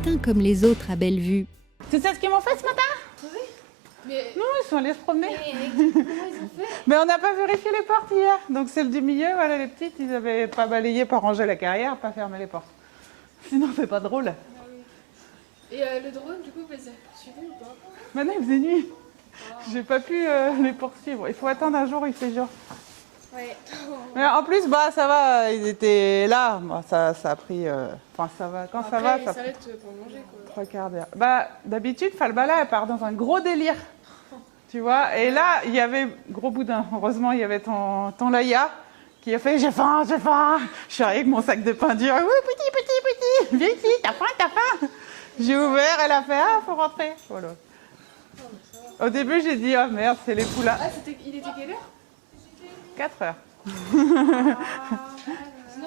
matin comme les autres à Bellevue. Tu sais ce qu'ils m'ont fait ce matin? Oui. Mais... Non, ils sont allés se promener. Comment ils ont fait? Mais on n'a pas vérifié les portes hier. Donc celles du milieu, voilà, les petites, ils n'avaient pas balayé, pas rangé la carrière, pas fermé les portes. Sinon, c'est pas drôle. Ah oui. Et le drone, du coup, vous les avez poursuivis ou pas? Maintenant, il faisait nuit. J'ai pas pu les poursuivre. Il faut attendre un jour, il fait jour. Ouais. Mais en plus, bah ça va, ils étaient là. Moi, ça a pris. Enfin, ça va. Quand Après, ça va, ils ça s'arrêtent pour manger, quoi. prend 3/4 d'heure. Bah, d'habitude, Falbala, elle part dans un gros délire. Tu vois. Et là, il y avait gros boudin. Heureusement, il y avait ton Laïa qui a fait j'ai faim, j'ai faim. Je suis arrivée avec mon sac de pain dur. Oui, petit. Viens ici, t'as faim. J'ai ouvert, elle a fait ah, faut rentrer. Voilà. Au début, j'ai dit oh merde, c'est les poulains. Ah, il était quelle heure? 4 heures. Sinon,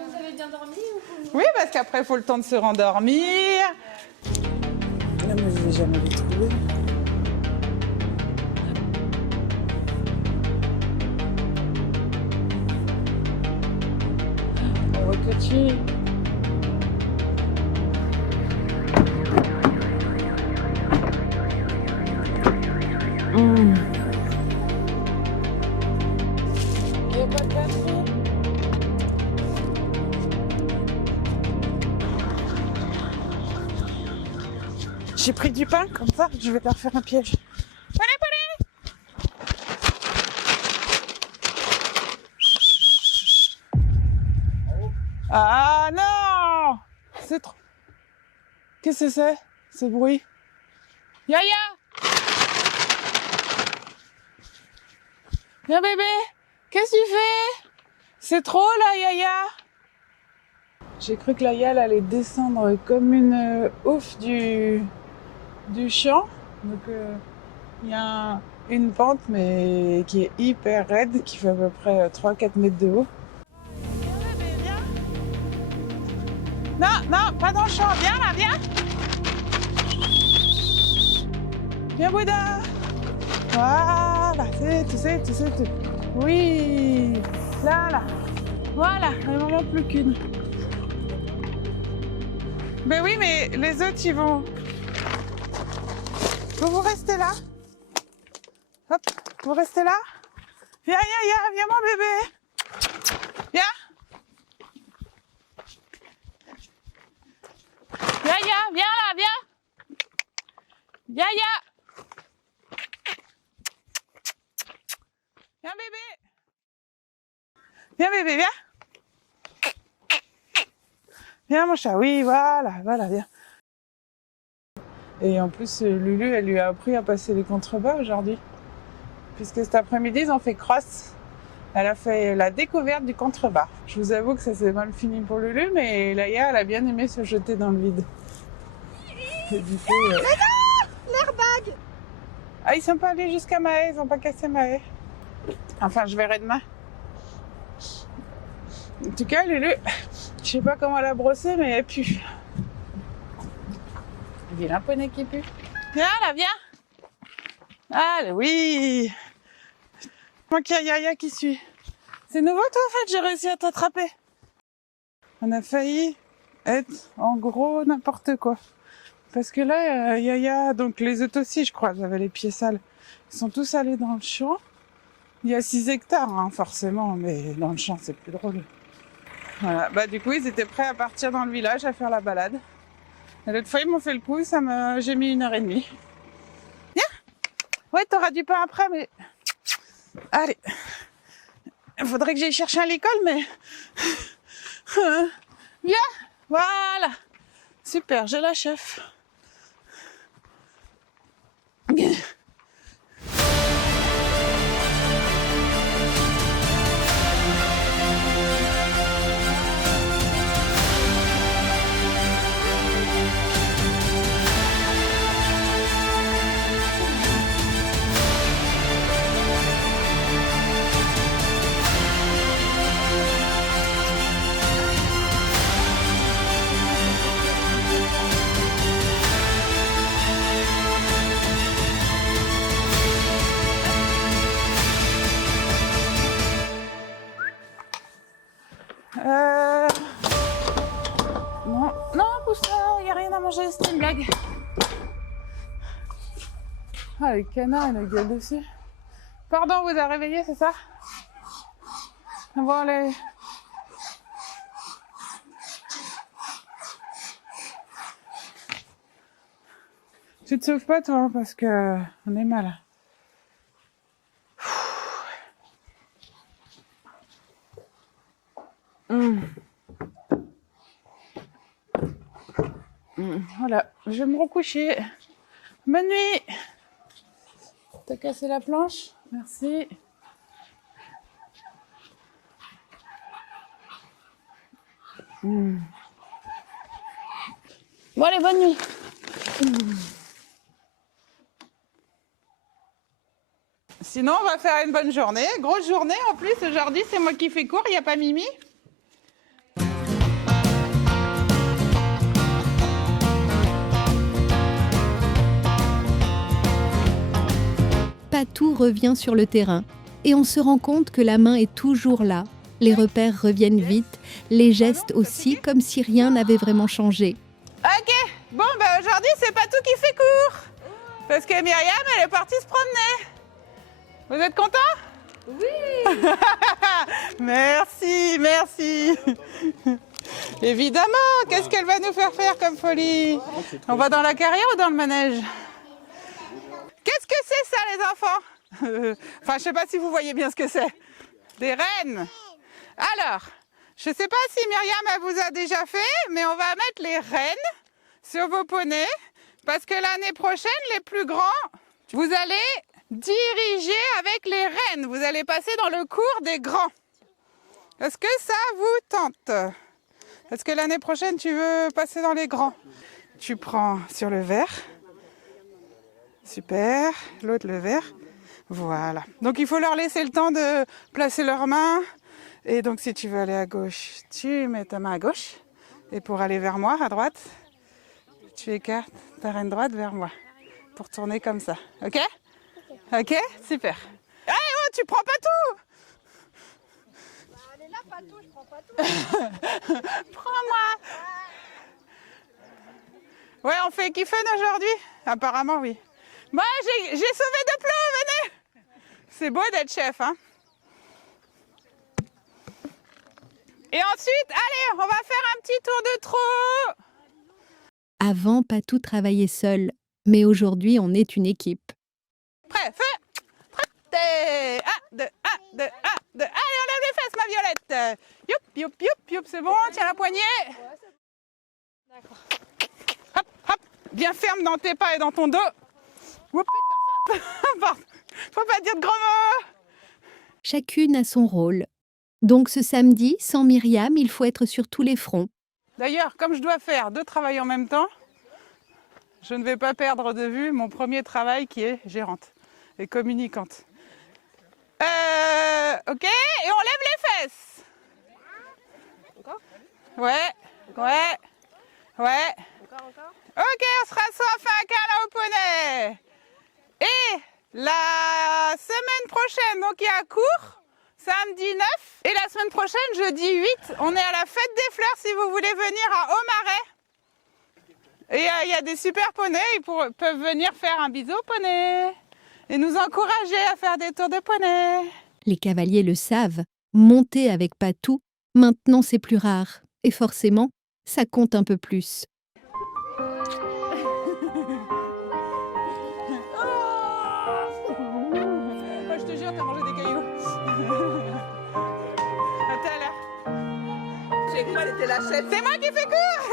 vous avez bien dormi ou... Oui, parce qu'après, il faut le temps de se rendormir. Là, moi, je ne vais jamais les trouver. On va continuer. Il n'y a pas de batterie. J'ai pris du pain, comme ça, je vais leur faire un piège. Ah non! C'est trop... Qu'est-ce que c'est, ce bruit? Yaya! Viens bébé! Qu'est-ce que tu fais? C'est trop là, Yaya! J'ai cru que la Yale allait descendre comme une ouf du champ. Donc il y a une pente mais qui est hyper raide, qui fait à peu près 3-4 mètres de haut. Viens bébé, viens. Non, pas dans le champ, viens là, viens. Viens Bouddha. Voilà, c'est tout. Oui, là. Voilà, il ne manque plus qu'une. Ben oui, mais les autres, ils vont... Vous restez là. Hop, vous restez là. Viens, mon bébé. Viens. Viens là, viens. Viens. Viens bébé, viens. Viens mon chat, oui, voilà, viens. Et en plus, Lulu, elle lui a appris à passer les contrebas aujourd'hui. Puisque cet après-midi, ils ont fait cross. Elle a fait la découverte du contrebas. Je vous avoue que ça s'est mal fini pour Lulu, mais Laïa, elle a bien aimé se jeter dans le vide. Et du coup... L'airbag! Ah, ils sont pas allés jusqu'à Mahé, ils ont pas cassé Mahé. Enfin, je verrai demain. En tout cas, Lulu, je sais pas comment elle a brossé, mais elle pue. Vilain poney qui pue. Viens là, viens. Allez, oui. Moi qui a Yaya qui suit. C'est nouveau toi en fait, j'ai réussi à t'attraper. On a failli être en gros n'importe quoi. Parce que là, Yaya, donc les autres aussi je crois, ils avaient les pieds sales. Ils sont tous allés dans le champ. Il y a 6 hectares hein, forcément, mais dans le champ c'est plus drôle. Voilà, bah du coup ils étaient prêts à partir dans le village à faire la balade. Et l'autre fois ils m'ont fait le coup, j'ai mis 1h30. Viens. Ouais, t'auras du pain après, mais... Allez. Il faudrait que j'aille chercher à l'école, mais... Viens. Voilà. Super, j'ai la chef. c'était une blague. Ah, le canard, il a gueule dessus. Pardon, vous a réveillé, c'est ça? Bon, allez. Tu te sauves pas, toi, hein, parce que on est mal. Voilà, je vais me recoucher. Bonne nuit. T'as cassé la planche? Merci. Bon, allez, bonne nuit. Sinon, on va faire une bonne journée. Grosse journée en plus. Aujourd'hui, c'est moi qui fais cours. Il n'y a pas Mimi. Patou revient sur le terrain et on se rend compte que la main est toujours là. Les repères reviennent vite, les gestes aussi, comme si rien n'avait vraiment changé. Ok, bon, bah aujourd'hui, c'est Patou qui fait cours. Parce que Myriam, elle est partie se promener. Vous êtes content? Oui. Merci, merci. Évidemment, qu'est-ce qu'elle va nous faire comme folie? On va dans la carrière ou dans le manège? Qu'est-ce que c'est ça, les enfants? Enfin, je sais pas si vous voyez bien ce que c'est. Des rennes. Alors, je sais pas si Myriam elle vous a déjà fait, mais on va mettre les rennes sur vos poneys parce que l'année prochaine, les plus grands, vous allez diriger avec les rennes. Vous allez passer dans le cours des grands. Est-ce que ça vous tente? Est-ce que l'année prochaine, tu veux passer dans les grands? Tu prends sur le vert. Super. L'autre, le vert. Voilà. Donc, il faut leur laisser le temps de placer leurs mains. Et donc, si tu veux aller à gauche, tu mets ta main à gauche. Et pour aller vers moi, à droite, tu écartes ta reine droite vers moi. Pour tourner comme ça. Ok? Ok? Super. Allez, oh, tu prends pas tout! Elle est là, Patou, je prends pas tout. Prends-moi! Ouais, on fait Kiffen aujourd'hui? Apparemment, oui. Moi, j'ai sauvé deux plots, venez! C'est beau d'être chef, hein? Et ensuite, allez, on va faire un petit tour de trot! Avant, Patou travaillait seul, mais aujourd'hui, on est une équipe. Prêt, feu! Prêt! 1, 2, 1, 2, 1, 2. Allez, on lève les fesses, ma Violette! Youp, youp, youp, youp, c'est bon, tiens la poignée! D'accord. Hop, hop, bien ferme dans tes pas et dans ton dos. Oups, putain, faut pas dire de gros mots. Chacune a son rôle. Donc ce samedi, sans Myriam, il faut être sur tous les fronts. D'ailleurs, comme je dois faire deux travails en même temps, je ne vais pas perdre de vue mon premier travail qui est gérante et communicante. Ok, et on lève les fesses. Encore? Ouais, ouais, ouais. Encore? Ok, on se rassoit, on fait un câlin au poney. Et la semaine prochaine, donc il y a cours, samedi 9. Et la semaine prochaine, jeudi 8, on est à la fête des fleurs si vous voulez venir à Aumarais. Et il y a des super poneys, ils peuvent venir faire un bisou au poney. Et nous encourager à faire des tours de poney. Les cavaliers le savent, monter avec Patou, maintenant c'est plus rare. Et forcément, ça compte un peu plus. Oh, je te jure, t'as mangé des cailloux. À tout à l'heure. J'ai cru qu'elle était la chef. C'est moi qui fais cours.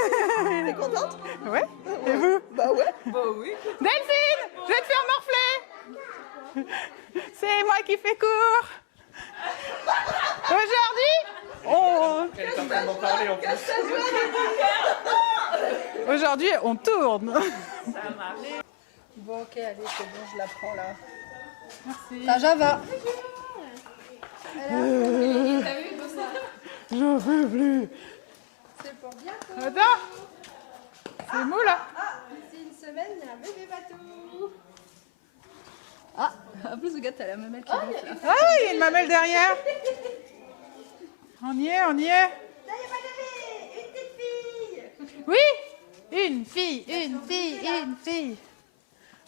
T'es contente? Ouais. Et vous? Bah ouais. Bah oui. Delphine, je vais te faire morfler. C'est moi qui fais cours. Aujourd'hui, on tourne. Bon, ok, allez, c'est bon, je la prends là. Merci. Ça, Java. J'en peux plus. C'est pour bientôt. Attends. C'est mou là. D'ici une semaine, il y a un bébé bateau. Ah, en plus, regarde, t'as la mamelle qui gonfle là. Ah, il y a une mamelle derrière. On y est, on y est. Là, il y a ma bébé, une petite fille. Oui. Une fille, une fille, une fille.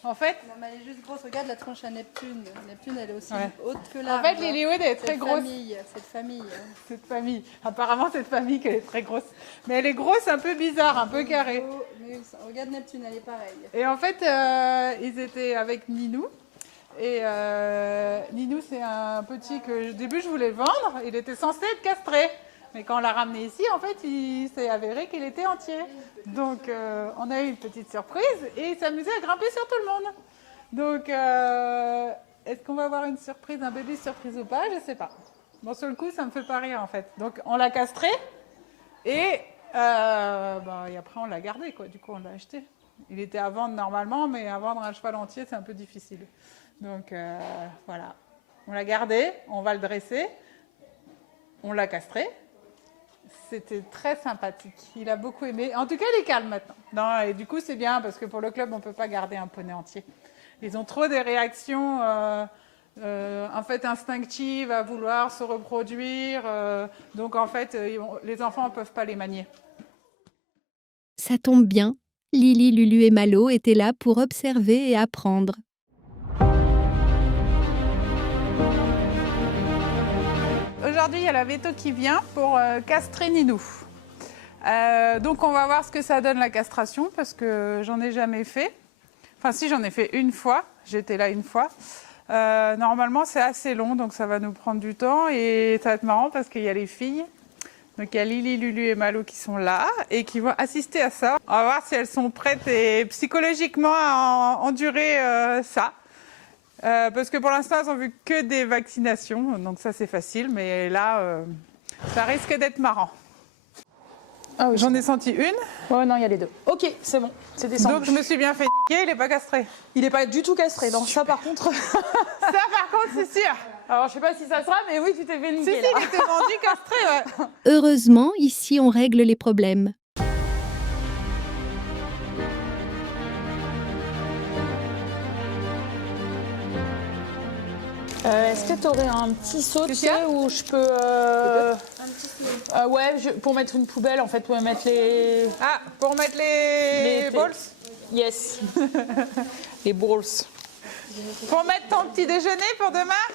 En fait, Non, mais elle est juste grosse. Regarde la tronche à Neptune. Neptune, elle est aussi Ouais. haute que là. en fait, Lilywood est très grosse. Cette famille. Cette famille. Apparemment, cette famille qu'elle est très grosse. Mais elle est grosse, un peu bizarre, un peu carrée. Oh, mais regarde Neptune, elle est pareille. Et en fait, ils étaient avec Ninou. Et Ninou, c'est un petit que au début je voulais vendre. Il était censé être castré. Mais quand on l'a ramené ici, en fait, il s'est avéré qu'il était entier. Donc, on a eu une petite surprise et il s'amusait à grimper sur tout le monde. Donc, est-ce qu'on va avoir une surprise, un bébé surprise ou pas? Je ne sais pas. Bon, sur le coup, ça me fait pas rire, en fait. Donc, on l'a castré et, et après, on l'a gardé, quoi. Du coup, on l'a acheté. Il était à vendre normalement, mais à vendre un cheval entier, c'est un peu difficile. Donc, voilà. On l'a gardé, on va le dresser. On l'a castré. C'était très sympathique. Il a beaucoup aimé. En tout cas, il est calme maintenant. Non, et du coup, c'est bien parce que pour le club, on ne peut pas garder un poney entier. Ils ont trop des réactions en fait instinctives à vouloir se reproduire. Donc, en fait, les enfants ne peuvent pas les manier. Ça tombe bien, Lily, Lulu et Malo étaient là pour observer et apprendre. Aujourd'hui, il y a la veto qui vient pour castrer Ninou. Donc, on va voir ce que ça donne la castration parce que j'en ai jamais fait. Enfin, si, j'en ai fait une fois. J'étais là une fois. Normalement, c'est assez long, donc ça va nous prendre du temps. Et ça va être marrant parce qu'il y a les filles. Donc, il y a Lily, Lulu et Malo qui sont là et qui vont assister à ça. On va voir si elles sont prêtes et psychologiquement à endurer ça. Parce que pour l'instant, elles n'ont vu que des vaccinations, donc ça c'est facile, mais là, ça risque d'être marrant. Ah oui, J'en ai senti une. Ouais, non, il y a les deux. Ok, c'est bon, c'est descendu. Donc je me suis bien fait niquer, il n'est pas castré. Il n'est pas du tout castré, donc ça par contre... Ça par contre, c'est sûr. Alors je sais pas si ça sera, mais oui, tu t'es fait niquer Si, là. il était vendu castré, ouais. Heureusement, ici on règle les problèmes. Est-ce que tu aurais un petit seau, tu Qu'est-ce qu'il y a sais, où je peux... ouais, pour mettre une poubelle, en fait, pour mettre les... Ah, pour mettre les balls. Yes. Les balls. Pour mettre ton petit déjeuner pour demain.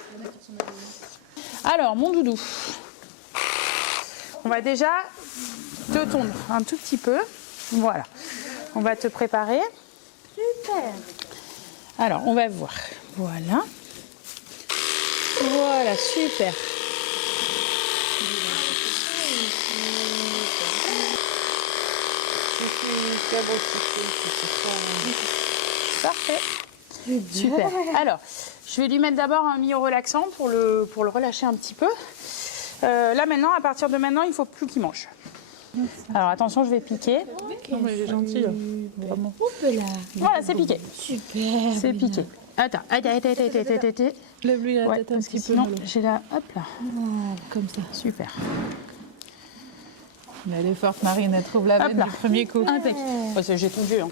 Alors, mon doudou. On va déjà te tondre un tout petit peu. Voilà. On va te préparer. Super. Alors, on va voir. Voilà. Voilà, super. Parfait. Super. Alors, je vais lui mettre d'abord un myo-relaxant pour le relâcher un petit peu. Là maintenant, à partir de maintenant, il ne faut plus qu'il mange. Alors attention, je vais piquer. Non, mais il est gentil. Vraiment. Voilà, c'est piqué. Super. C'est piqué. Attends. Lève-lui la Ouais, tête un parce que petit peu. sinon, j'ai la... Hop là. Voilà, comme ça. Super. Elle est forte, Marine, elle trouve la veine là. du premier coup. Impec. Oh, j'ai tout vu. Hein.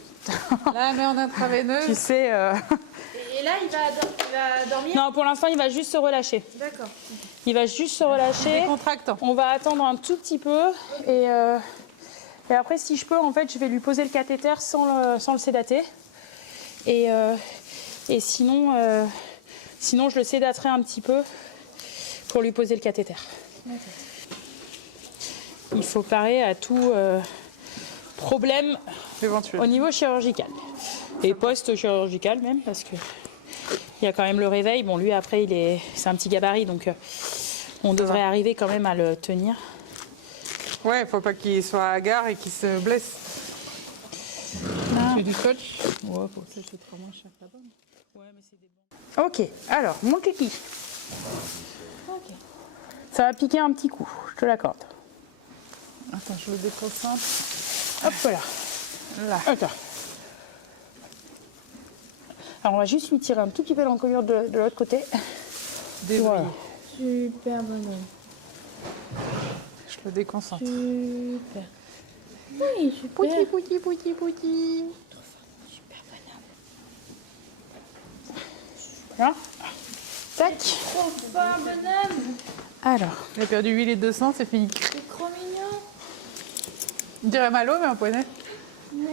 Là, elle met en intraveineuse. Tu sais... Et là, il va dormir. Non, pour l'instant, il va juste se relâcher. D'accord. Il va juste se relâcher. Décontractant. On va attendre un tout petit peu. Et après, si je peux, en fait, je vais lui poser le cathéter sans le sédater. Et sinon, je le sédaterai un petit peu pour lui poser le cathéter. Il faut parer à tout problème Éventuel. au niveau chirurgical. Et post-chirurgical même, parce que il y a quand même le réveil. Bon, lui, après, c'est un petit gabarit, donc on devrait arriver quand même à le tenir. Ouais, faut pas qu'il soit hagard et qu'il se blesse. Tu fais du scotch? Ouais, pour ça, c'est trop moins cher là-bas. Ouais, mais c'est des bons. Ok, alors, mon kiki. Ok. Ça va piquer un petit coup, je te l'accorde. Attends, je le déconcentre. Hop là. Là. Attends. Alors, on va juste lui tirer un tout petit peu l'encolure de l'autre côté. Désolé. Voilà. Super bonhomme. Je le déconcentre. Super. Oui, super. Pouti. Super bonhomme. Voilà. Tac. Trop fort bonhomme. Alors. Il a perdu 8 litres de sang, c'est fini. C'est trop mignon. On dirait Malo, mais en poney. Ouais.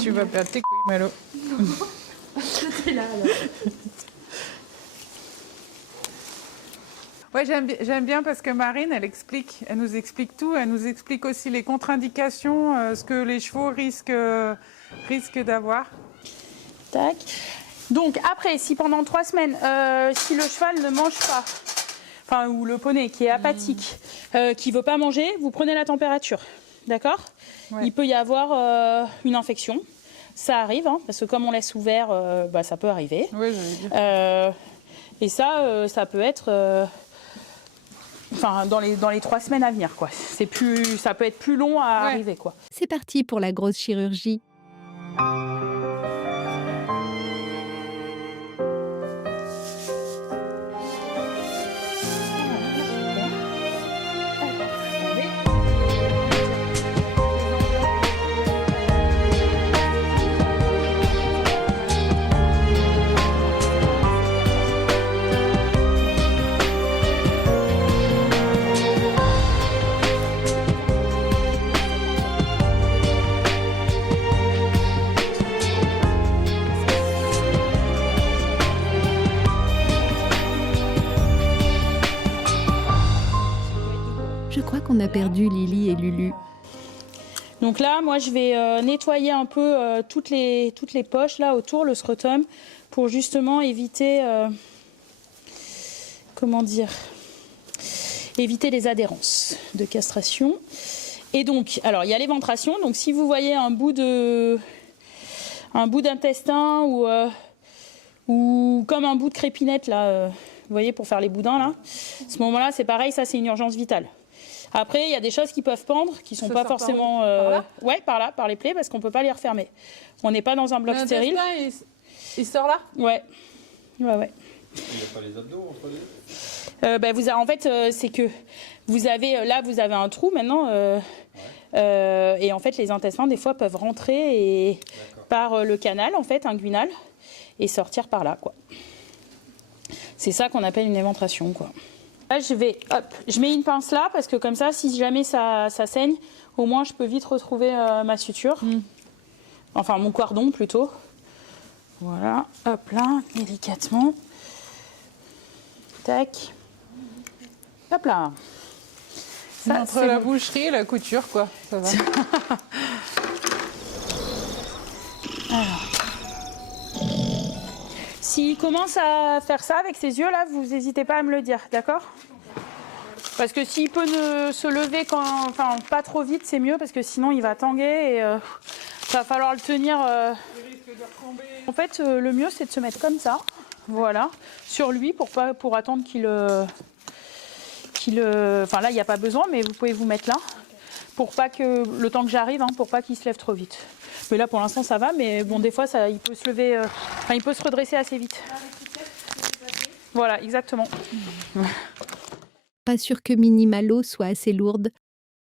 Tu vas perdre tes couilles, Malo. T'es là, alors. Ouais, j'aime bien parce que Marine, elle nous explique tout. Elle nous explique aussi les contre-indications, ce que les chevaux risquent d'avoir. Tac. Donc après, si pendant 3 semaines, si le cheval ne mange pas, enfin ou le poney qui est apathique, qui veut pas manger, vous prenez la température, d'accord? Ouais. Il peut y avoir une infection, ça arrive, hein, parce que comme on laisse ouvert, ça peut arriver. Oui, j'allais dire. Et ça peut être, dans les 3 semaines à venir, quoi. Ça peut être plus long à arriver, quoi. C'est parti pour la grosse chirurgie. Je crois qu'on a perdu Lily et Lulu. Donc là, moi, je vais nettoyer un peu toutes les poches là autour, le scrotum, pour justement éviter, éviter les adhérences de castration. Et donc, alors il y a l'éventration. Donc si vous voyez un bout d'intestin ou comme un bout de crépinette là, vous voyez pour faire les boudins là, à ce moment-là, c'est pareil, ça c'est une urgence vitale. Après, il y a des choses qui peuvent pendre, qui sont pas forcément... par là, par les plaies, parce qu'on peut pas les refermer. On n'est pas dans un bloc stérile. Il sort là? Ouais. Il n'y a pas les abdos entre les deux? En fait, c'est que vous avez un trou maintenant, et en fait, les intestins, des fois, peuvent rentrer par le canal, en fait, inguinal, et sortir par là, quoi. C'est ça qu'on appelle une éventration, quoi. Là, je mets une pince là parce que comme ça, si jamais ça saigne, au moins je peux vite retrouver ma suture. Enfin, mon cordon plutôt. Voilà, hop là, délicatement. Tac. Hop là. Ça, entre la boucherie et la couture, quoi. Ça va. Alors. S'il commence à faire ça avec ses yeux, là, vous n'hésitez pas à me le dire, d'accord? Parce que s'il peut se lever pas trop vite, c'est mieux, parce que sinon il va tanguer et va falloir le tenir. Il risque de retomber. En fait, le mieux, c'est de se mettre comme ça, voilà, sur lui, pour attendre qu'il... Enfin là, il n'y a pas besoin, mais vous pouvez vous mettre là, pour pas que, le temps que j'arrive, pour pas qu'il se lève trop vite. Mais là, pour l'instant, ça va, mais bon, des fois, il peut se lever, il peut se redresser assez vite. Voilà, exactement. Pas sûr que Minnie Malo soit assez lourde,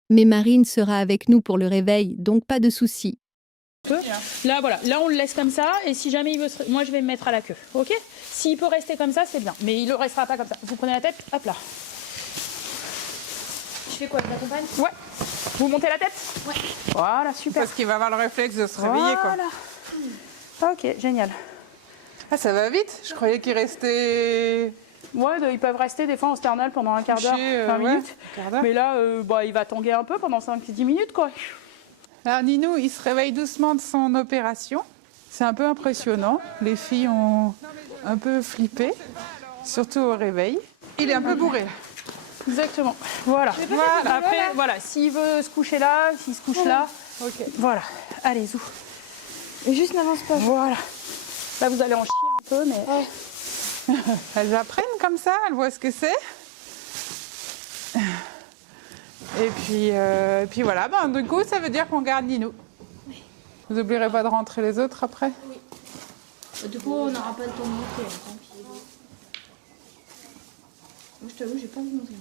mais Marine sera avec nous pour le réveil, donc pas de souci. Là, voilà, là, on le laisse comme ça, et si jamais il veut moi, je vais me mettre à la queue, ok? S'il peut rester comme ça, c'est bien, mais il ne restera pas comme ça. Vous prenez la tête, hop là. Je fais quoi? Je l'accompagne? Ouais. Vous montez la tête? Ouais. Voilà, super. Parce qu'il va avoir le réflexe de se réveiller, quoi. Voilà. Ok, génial. Ah, ça va vite. Je croyais qu'il restait... Ouais, ils peuvent rester des fois en sternal pendant un quart d'heure, 20 minutes. Mais là, il va tanguer un peu pendant 5-10 minutes, quoi. Alors, Ninou, il se réveille doucement de son opération. C'est un peu impressionnant. Les filles ont un peu flippé, surtout au réveil. Il est un peu bourré, là. Exactement. Voilà. Après, voilà, s'il veut se coucher là, s'il se couche là. Ok. Voilà. Allez, zou. Et juste n'avance pas. Voilà. Là, vous allez en chier un peu, mais... Elles apprennent comme ça, elles voient ce que c'est. Et puis voilà, du coup, ça veut dire qu'on garde Ninou. Vous n'oublierez pas de rentrer les autres après? Oui. Du coup, on n'aura pas le temps de monter. Tant pis. Moi, je t'avoue, j'ai pas envie de monter.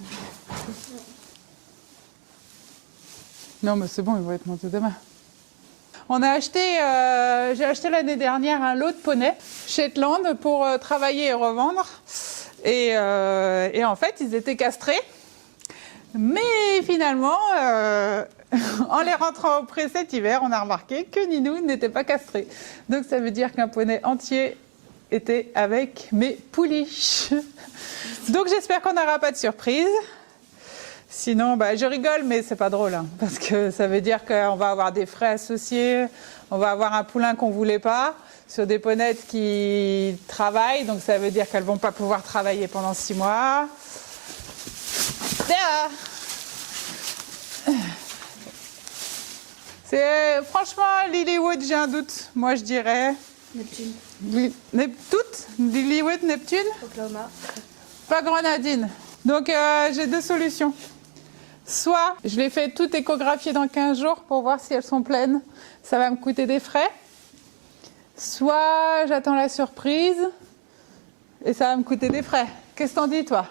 Non, mais c'est bon, ils vont être montés demain. On a acheté, j'ai acheté l'année dernière un lot de poneys Shetland pour travailler et revendre. Et en fait, ils étaient castrés. Mais finalement, En les rentrant au pré cet hiver, on a remarqué que Ninou n'était pas castré. Donc ça veut dire qu'un poney entier était avec mes pouliches. Donc j'espère qu'on n'aura pas de surprise. Sinon, bah, je rigole, mais c'est pas drôle, hein, parce que ça veut dire qu'on va avoir des frais associés, on va avoir un poulain qu'on voulait pas, sur des ponettes qui travaillent, donc ça veut dire qu'elles vont pas pouvoir travailler pendant 6 mois. Franchement, Lilywood, j'ai un doute. Moi, je dirais... Neptune. Lilywood, Neptune. Oklahoma. Pas grenadine. Donc, j'ai 2 solutions. Soit je les fais toutes échographier dans 15 jours pour voir si elles sont pleines. Ça va me coûter des frais. Soit j'attends la surprise et ça va me coûter des frais. Qu'est-ce que t'en dis, toi?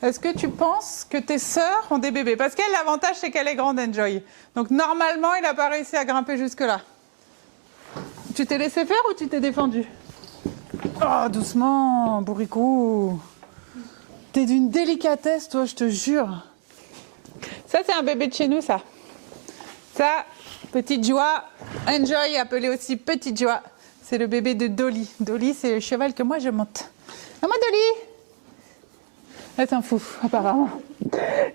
Est-ce que tu penses que tes sœurs ont des bébés? Parce qu'elle, l'avantage, c'est qu'elle est grande, Enjoy. Donc, normalement, il n'a pas réussi à grimper jusque-là. Tu t'es laissé faire ou tu t'es défendu? Oh, doucement, bourricot. T'es d'une délicatesse, toi, je te jure. Ça, c'est un bébé de chez nous, ça. Ça, Petite Joie. Enjoy, appelé aussi Petite Joie. C'est le bébé de Dolly. Dolly, c'est le cheval que moi, je monte. Maman Dolly! C'est un fou, apparemment.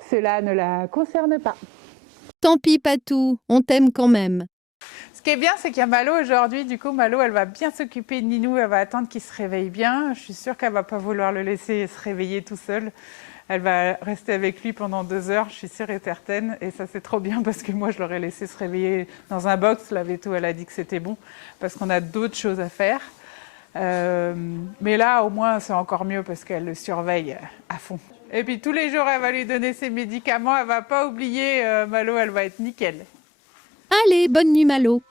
Cela ne la concerne pas. Tant pis, Patou, on t'aime quand même. Ce qui est bien, c'est qu'il y a Malo aujourd'hui. Du coup, Malo, elle va bien s'occuper de Ninou. Elle va attendre qu'il se réveille bien. Je suis sûre qu'elle ne va pas vouloir le laisser se réveiller tout seul. Elle va rester avec lui pendant 2 heures, je suis sûre et certaine. Et ça, c'est trop bien parce que moi, je l'aurais laissé se réveiller dans un box. La Veto, elle a dit que c'était bon parce qu'on a d'autres choses à faire. Mais là, au moins, c'est encore mieux parce qu'elle le surveille à fond. Et puis, tous les jours, elle va lui donner ses médicaments. Elle ne va pas oublier Malo, elle va être nickel. Allez, bonne nuit, Malo.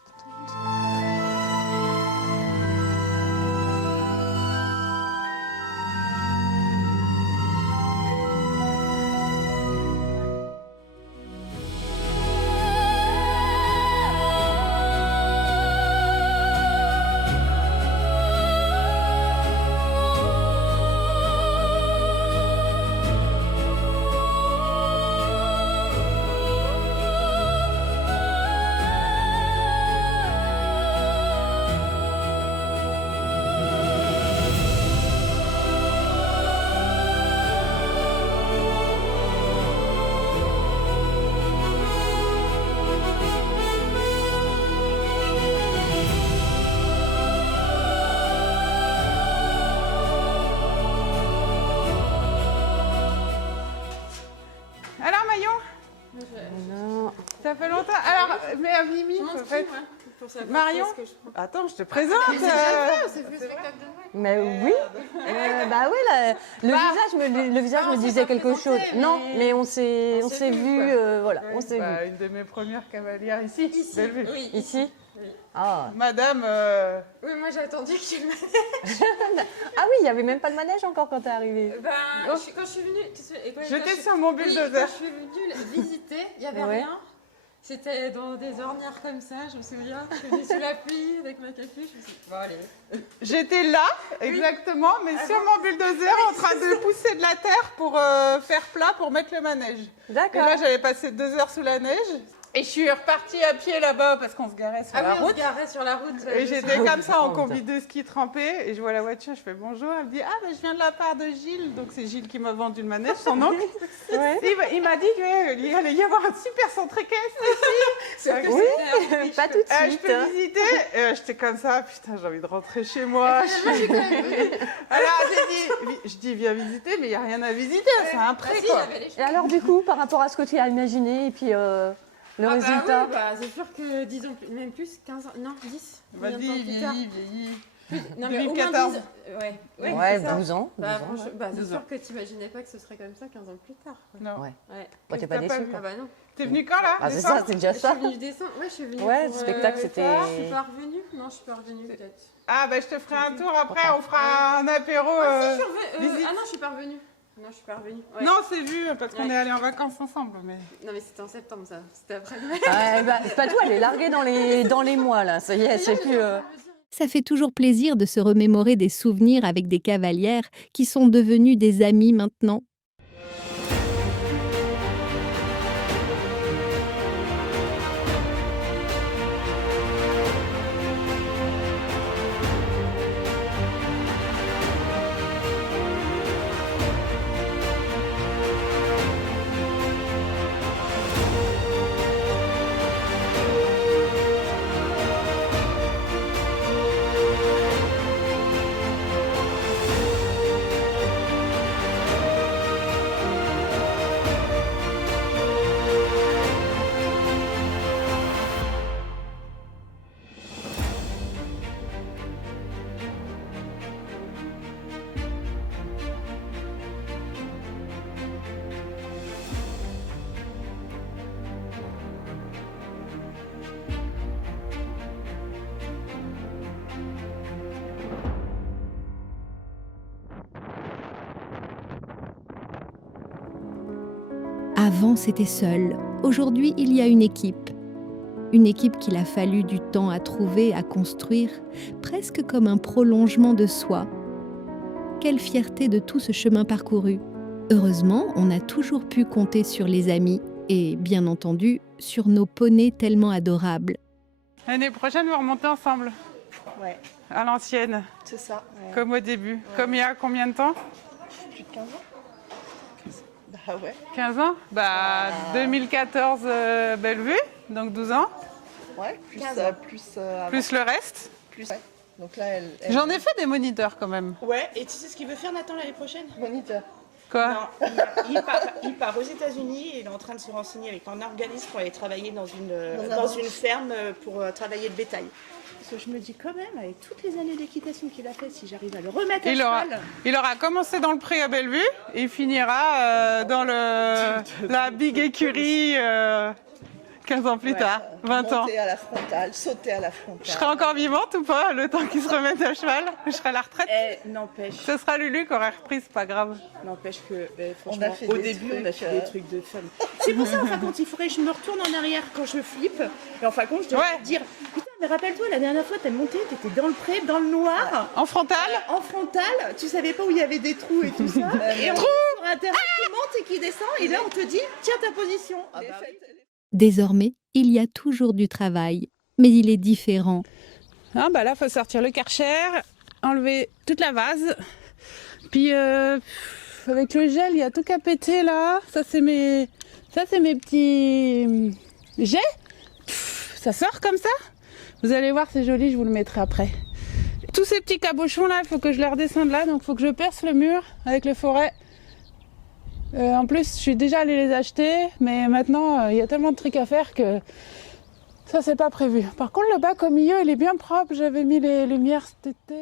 Ça fait longtemps. Alors, mais à Mimi, en fait. Marion, attends, je te présente. Mais oui, bah oui, le visage me disait quelque chose. Non, mais on s'est vu, voilà, on s'est vu. Une de mes premières cavalières ici. Oui. Ici. Oui. Ah. Madame. Oui, moi j'ai attendu qu'il y ait le manège. Ah oui, il n'y avait même pas de manège encore quand t'es arrivée. Quand je suis venue, j'étais sur mon bulldozer. Quand je suis venue visiter, il n'y avait rien. C'était dans des ornières comme ça, je me souviens. Je suis venue sous la pluie avec ma capuche. Je me suis dit, bon, allez. J'étais là, exactement, mais sur mon bulldozer en train de pousser de la terre pour faire plat pour mettre le manège. D'accord. Et là, j'avais passé 2 heures sous la neige. Et je suis repartie à pied là-bas parce qu'on se garait sur la route. On se garait sur la route. Et j'étais comme ça en combi de ski trempé. Et je vois la voiture, je fais bonjour. Elle me dit, ah, ben, je viens de la part de Gilles. Donc c'est Gilles qui m'a vendu le manège, son oncle. Ouais. Il m'a dit qu'il allait y avoir un super centre équestre ici. Oui, pas tout de suite. Je peux visiter. J'étais comme ça, putain, j'ai envie de rentrer chez moi. Alors je dis, viens visiter, mais il n'y a rien à visiter. C'est un pré, quoi. Et alors, du coup, par rapport à ce que tu as imaginé, et puis... le résultat c'est sûr que 10 ans plus, même plus, 15 ans, non, 10. Vieillis. Non, mais au moins 10. Ouais, 12 ans. C'est sûr que tu n'imaginais pas que ce serait comme ça 15 ans plus tard. Quoi. Non. Ouais. Bon, t'es pas déçue, quoi. Ah bah non. T'es venue quand, là? Ah, c'est ça, c'est déjà ça. Je suis venue décembre. Ouais, je suis venue. Ouais, le spectacle, c'était... Je suis pas revenue. Non, je suis pas revenue, peut-être. Ah, bah, je te ferai un tour après, on fera un apéro. Ah non, je suis pas revenue. Non, je suis pas revenue. Ouais. Non, c'est vu, parce qu'on est allés en vacances ensemble. Mais... Non, mais c'était en septembre, ça. C'était après. Patou, elle est larguée dans les mois, là. Ça y est, c'est plus... Ça fait toujours plaisir de se remémorer des souvenirs avec des cavalières qui sont devenues des amies maintenant. Avant, c'était seul. Aujourd'hui, il y a une équipe. Une équipe qu'il a fallu du temps à trouver, à construire, presque comme un prolongement de soi. Quelle fierté de tout ce chemin parcouru. Heureusement, on a toujours pu compter sur les amis et, bien entendu, sur nos poneys tellement adorables. L'année prochaine, vous remontez ensemble. Ouais, À l'ancienne, c'est ça. Ouais. comme au début. Comme il y a combien de temps? Plus de 15 ans. Bah ouais. 15 ans? 2014, Bellevue, donc 12 ans. Ouais, plus, 15 ans. avant. Plus le reste. Plus, ouais. Donc là, elle J'en ai fait des moniteurs quand même. Ouais, et tu sais ce qu'il veut faire Nathan l'année prochaine? moniteur. Quoi? Non, il part aux États-Unis et il est en train de se renseigner avec un organisme pour aller travailler dans une ferme pour travailler le bétail. Parce que je me dis quand même, avec toutes les années d'équitation qu'il a fait, si j'arrive à le remettre à cheval... Il aura commencé dans le pré à Bellevue et il finira dans la big écurie 15 ans plus tard, 20 ans. Monter à la frontale, sauter à la frontale. Je serai encore vivante ou pas le temps qu'il se remette à cheval? Je serai à la retraite. N'empêche, Ce sera Lulu qui aura repris, c'est pas grave. n'empêche que On franchement, a fait au des début, on a trucs, fait des trucs de fun. C'est pour ça, en fin de compte, il faudrait que je me retourne en arrière quand je flippe. Et en fin de compte, je dois Ouais. dire, putain, mais rappelle-toi, la dernière fois, t'es monté, t'étais dans le pré, dans le noir. En frontal? En frontal, tu savais pas où il y avait des trous et tout ça. Et on est sur un terrain qui monte et qui descend, et là on te dit, tiens ta position. Ah bah oui. Désormais, il y a toujours du travail, mais il est différent. Ah bah là, il faut sortir le karcher, enlever toute la vase. Puis avec le gel, il y a tout qu'à péter là. Ça c'est mes petits jets. Ça sort comme ça. Vous allez voir, c'est joli, je vous le mettrai après. Tous ces petits cabochons là, il faut que je les redescende là. Donc il faut que je perce le mur avec le forêt. En plus, je suis déjà allée les acheter, mais maintenant, il y a tellement de trucs à faire que ça, c'est pas prévu. Par contre, le bac au milieu, il est bien propre. J'avais mis les lumières cet été.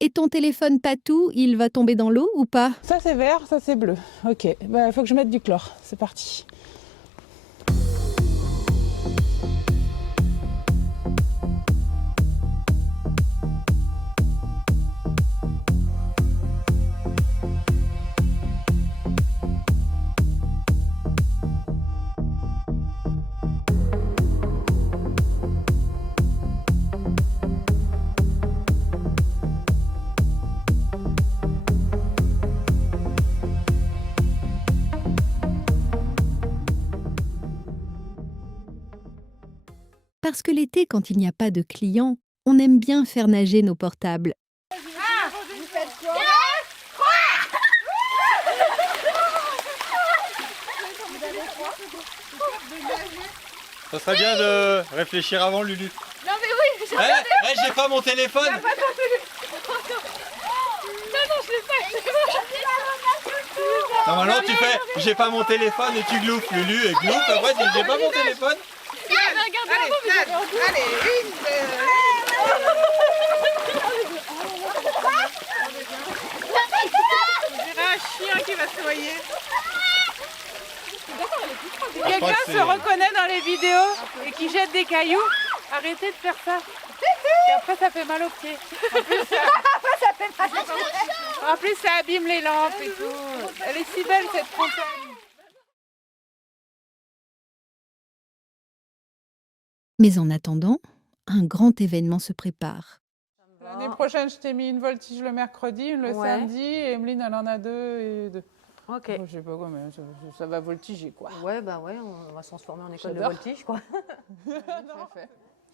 Et ton téléphone Patou, il va tomber dans l'eau ou pas? Ça, c'est vert, ça, c'est bleu. Ok, bah, faut que je mette du chlore. C'est parti. Parce que l'été, quand il n'y a pas de clients, on aime bien faire nager nos portables. Ça serait bien de réfléchir avant, Lulu. Non mais oui, J'ai pas mon téléphone. Normalement, tu fais j'ai pas mon téléphone et tu gloufes, Lulu, et gloufes. Après, tu dis j'ai pas mon téléphone. Allez, une, on dirait un chien qui va se noyer. Quelqu'un se reconnaît dans les vidéos et qui jette des cailloux. Arrêtez de faire ça. Et après, ça fait mal aux pieds. En plus, ça abîme les lampes et tout. Elle est si belle, cette montagne. Mais en attendant, un grand événement se prépare. L'année prochaine, je t'ai mis une voltige le mercredi, une le Ouais. samedi, et Emeline, elle en a 2 et 2. Ok. Je sais pas combien, ça va voltiger quoi. Ouais, bah ouais, on va se transformer en école de J'adore. voltige, quoi.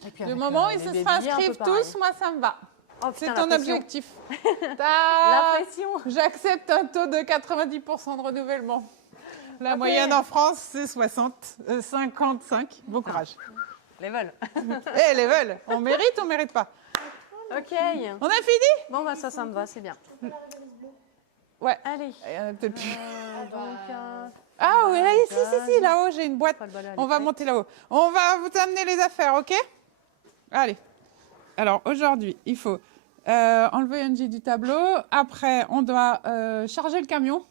Et puis Du avec, moment où les ils se baby, un peu inscrivent pareil. tous, moi ça me va. Oh, C'est putain, ton la pression. objectif. La pression. J'accepte un taux de 90% de renouvellement. La moyenne en France, c'est 55. Bon courage. Les vols. Eh, les veulent. On mérite pas. Ok. On a fini? Bon, bah ça me va, c'est bien. Ouais. Allez. Il y en a peut-être plus. Donc, Ah oui, là, si, là-haut, j'ai une boîte. pas le bol à On va l'électrique. monter là-haut. On va vous amener les affaires, ok? Allez. Alors, aujourd'hui, il faut enlever Angie du tableau. Après, on doit charger le camion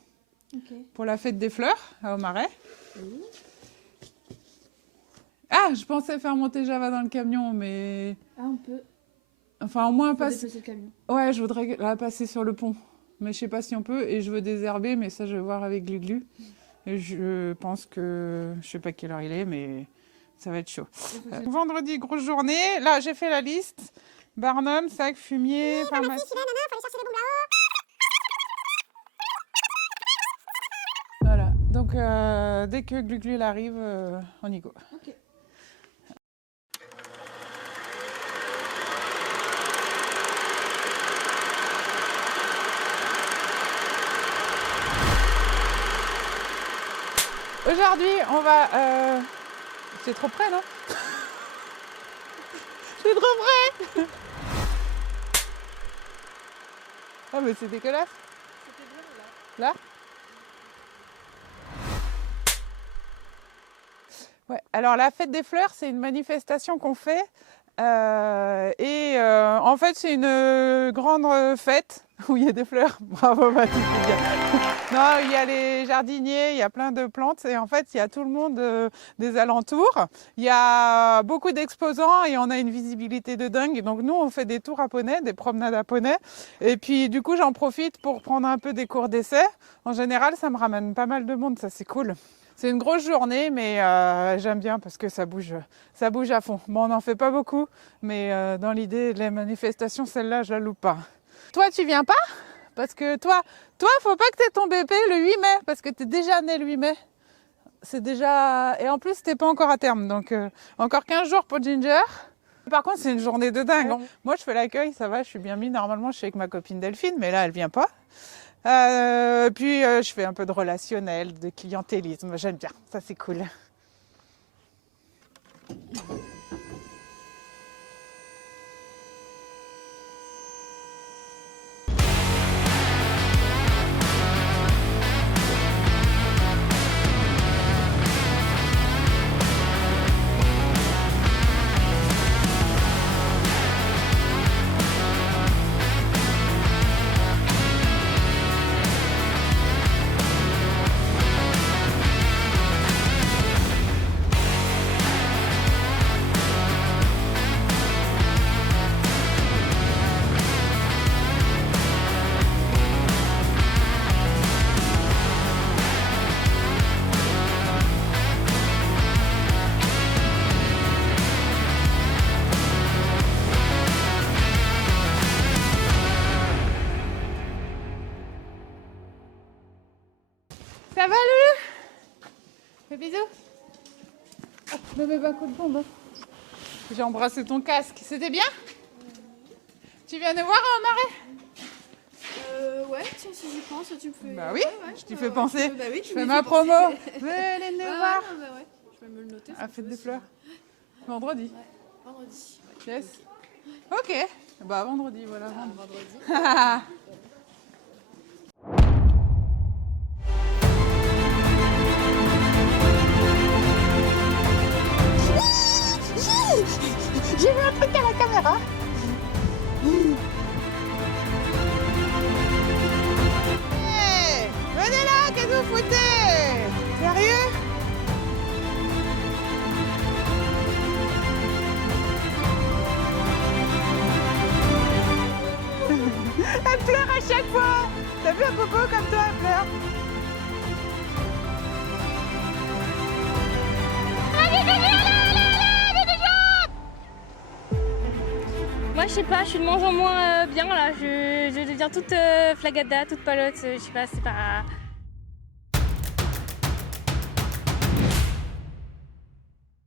pour la fête des fleurs au Marais. Ah, je pensais faire monter Java dans le camion, mais... Ah, on peut Enfin, au moins passer... déplacer le camion. Ouais, je voudrais la passer sur le pont. Mais je sais pas si on peut. Et je veux désherber, mais ça, je vais voir avec Glu-Glu. Et je pense que, je sais pas quelle heure il est, mais ça va être chaud. Vendredi, grosse journée. Là, j'ai fait la liste. Barnum, sac, fumier, pharmacie. Voilà, donc dès que Gluglul arrive, on y go. Ok. Aujourd'hui, on va... C'est trop près, non? C'est trop près. Ah mais c'est dégueulasse. Là? Ouais, alors la fête des fleurs, c'est une manifestation qu'on fait. En fait, c'est une grande fête où il y a des fleurs. Bravo Mathilde, c'est bien. Non, il y a les jardiniers, il y a plein de plantes et en fait, il y a tout le monde des alentours. Il y a beaucoup d'exposants et on a une visibilité de dingue. Donc nous, on fait des tours à poney, des promenades à poney. Et puis du coup, j'en profite pour prendre un peu des cours d'essai. En général, ça me ramène pas mal de monde, ça c'est cool. C'est une grosse journée, mais j'aime bien parce que ça bouge à fond. Bon, on n'en fait pas beaucoup, mais dans l'idée de la manifestation, celle-là, je la loupe pas. Toi, tu viens pas? Parce que toi, faut pas que tu aies ton bébé le 8 mai, parce que tu es déjà né le 8 mai. C'est déjà... Et en plus, t'es pas encore à terme, donc encore 15 jours pour Ginger. Par contre, c'est une journée de dingue. Moi, je fais l'accueil, ça va, je suis bien mis. Normalement, je suis avec ma copine Delphine, mais là, elle vient pas. Puis je fais un peu de relationnel, de clientélisme, j'aime bien, ça c'est cool. Ça va Loulou? Fais bisous. Oh, me mets pas un coup de bombe. J'ai embrassé ton casque, c'était bien? Tu viens nous voir en marais? Ouais, tiens, si j'y pense, tu me fais... Bah oui, je t'y fais penser. Bah oui, je fais ma promo. Venez nous voir. Bah ouais, je vais me le noter. À Fête des Fleurs. Vendredi. Ouais, vendredi. Yes. Ok. Bah vendredi, voilà. Vendredi. J'ai vu un truc à la caméra. Hey, venez là, qu'est-ce que vous foutez? Sérieux? Elle pleure à chaque fois. T'as vu un popo comme toi, elle pleure. Moi je sais pas, je suis de moins en moins bien là, je deviens toute flagada, toute palote, je sais pas, c'est pas...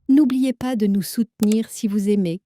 N'oubliez pas de nous soutenir si vous aimez